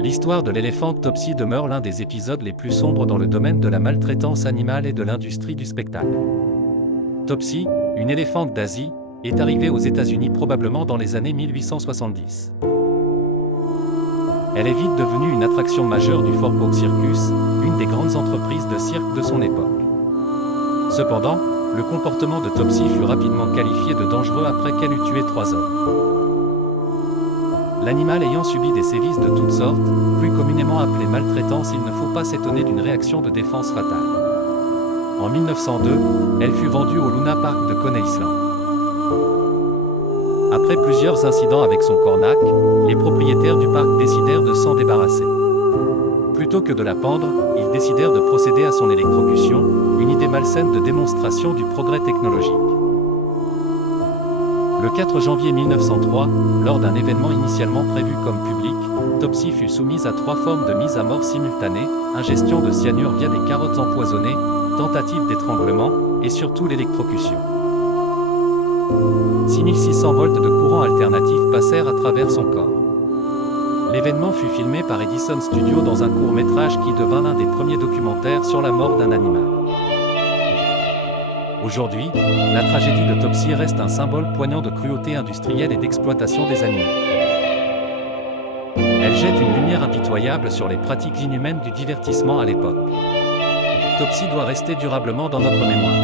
L'histoire de l'éléphant Topsy demeure l'un des épisodes les plus sombres dans le domaine de la maltraitance animale et de l'industrie du spectacle. Topsy, une éléphante d'Asie, est arrivée aux États-Unis probablement dans les années 1870. Elle est vite devenue une attraction majeure du Fort Bourke Circus, une des grandes entreprises de cirque de son époque. Cependant, le comportement de Topsy fut rapidement qualifié de dangereux après qu'elle eut tué 3 hommes. L'animal ayant subi des sévices de toutes sortes, plus communément appelée maltraitance, il ne faut pas s'étonner d'une réaction de défense fatale. En 1902, elle fut vendue au Luna Park de Coney Island. Après plusieurs incidents avec son cornac, les propriétaires du parc décidèrent de s'en débarrasser. Plutôt que de la pendre, ils décidèrent de procéder à son électrocution, une idée malsaine de démonstration du progrès technologique. Le 4 janvier 1903, lors d'un événement initialement prévu comme public, Topsy fut soumise à 3 formes de mise à mort simultanée, ingestion de cyanure via des carottes empoisonnées, tentative d'étranglement, et surtout l'électrocution. 6600 volts de courant alternatif passèrent à travers son corps. L'événement fut filmé par Edison Studio dans un court-métrage qui devint l'un des premiers documentaires sur la mort d'un animal. Aujourd'hui, la tragédie de Topsy reste un symbole poignant de cruauté industrielle et d'exploitation des animaux. Elle jette une lumière impitoyable sur les pratiques inhumaines du divertissement à l'époque. Topsy doit rester durablement dans notre mémoire.